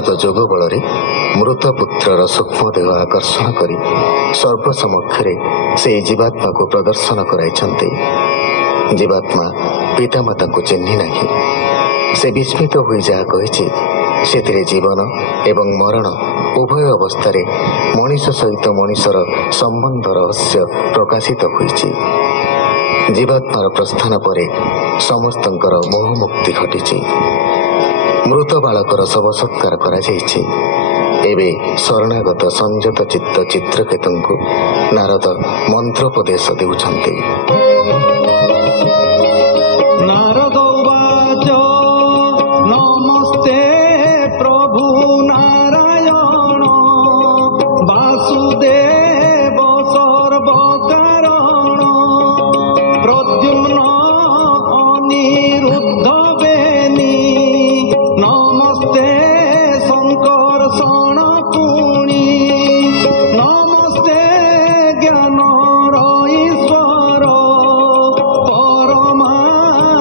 ନାରଦ ଯୋଗ ବଳରେ ମୃତ ପୁତ୍ରର ସୂକ୍ଷ୍ମ ଦେହ ଆକର୍ଷଣ କରି ସର୍ବସମକ୍ଷରେ ସେ ଜୀବାତ୍ମାକୁ ପ୍ରଦର୍ଶନ କରାଇଛନ୍ତି। ଜୀବାତ୍ମା ପିତାମାତାଙ୍କୁ ଚିହ୍ନି ନାହିଁ। ସେ ବିସ୍ମିତ ହୋଇ ଯାହା କହିଛି ସେଥିରେ ଜୀବନ ଏବଂ ମରଣ ଉଭୟ ଅବସ୍ଥାରେ ମଣିଷ ସହିତ ମଣିଷର ସମ୍ବନ୍ଧ ରହସ୍ୟ ପ୍ରକାଶିତ ହୋଇଛି। ଜୀବାତ୍ମାର ପ୍ରସ୍ଥାନ ପରେ ସମସ୍ତଙ୍କର ମୋହମୁକ୍ତି ଘଟିଛି। ମୃତ ବାଳକର ଶବ ସତ୍କାର କରାଯାଇଛି। ଏବେ ଶରଣାଗତ ସଂଯତ ଚିତ୍ତ ଚିତ୍ରକେତୁଙ୍କୁ ନାରଦ ମନ୍ତ୍ରୋପଦେଶ ଦେଉଛନ୍ତି। ନାରଦ ଉବାଚ ନମସ୍ତେ ପ୍ରଭୁ ନାରାୟଣ ବାସୁଦେବ ସର୍ବକାରଣ ପ୍ରଦ୍ୟୁମ୍ନ ଅନିରୁଦ୍ଧ ବେନି ନମସ୍ତେ ଶଙ୍କର୍ଷଣ ପୁଣି ନମସ୍ତେ ଜ୍ଞାନର ଈଶ୍ୱର ପରମାନନ୍ଦ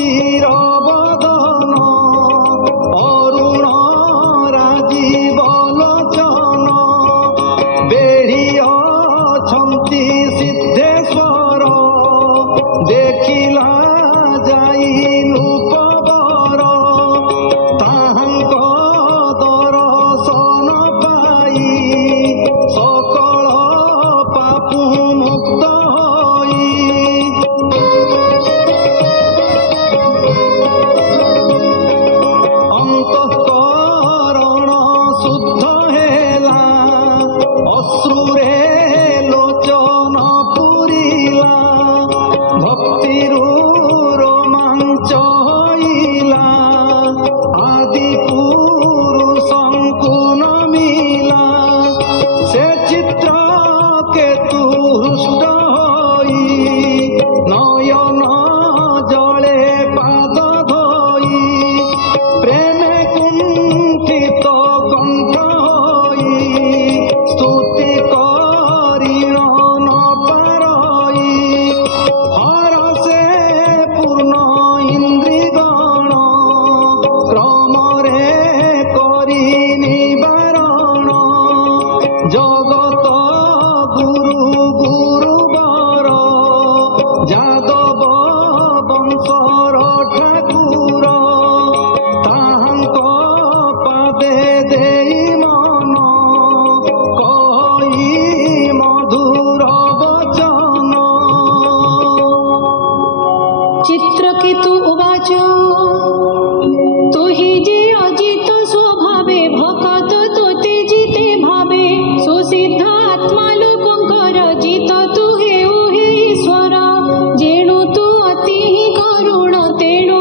চিরবদন অরুণ রাজীব লোচন বেঢ়ি অছন্তি সিদ্ধেশ্বর ଦେଖିଲା ଯାଇ ନୃପବର ତାହାଙ୍କ ଦର୍ଶନ ପାଇ ସକଳ ପାପୁ ମୁକ୍ତ ହୋଇ ଅନ୍ତଃକରଣ ଶୁଦ୍ଧ ହେଲା ଅଶ୍ରୁରେ ଲୋଚନ ପୁରିଲା ଭକ୍ତିରୁ ରୋମାଞ୍ଚ ହୋଇଲା ଆଦି ପୁରୁଷଙ୍କୁ ନମିଲା ସେ ଚିତ୍ର କେତୁ ହୃଷ୍ଟ ହୋଇ ନୟନ ଜଳେ ପାଦ ଧୋଇ ପ୍ରେମେ କୁଣ୍ଠିତ କଣ୍ଠ ହୋଇ ସ୍ତୁତି କରିଣ ନ ପାରଇ ହରସେ ପୂର୍ଣ୍ଣ ଇନ୍ଦ୍ରିଗଣ କ୍ରମରେ କରି ନିବାରଣ ଜଗତ ଗୁରୁ ଗୁରୁବର ଯାଦବ ବଂଶର ଠାକୁର ତାହାଙ୍କ ପାଦେ ଦେଇ ମନ କହି ମଧୁର ବଚନ चित्रकेतु उवाच तु हि जे अजित स्वभावे भकत तोते जिते भावे सुसिद्ध आत्मा लोकंकर जित तु हे ईश्वर जेणु तु अति करुण तेणु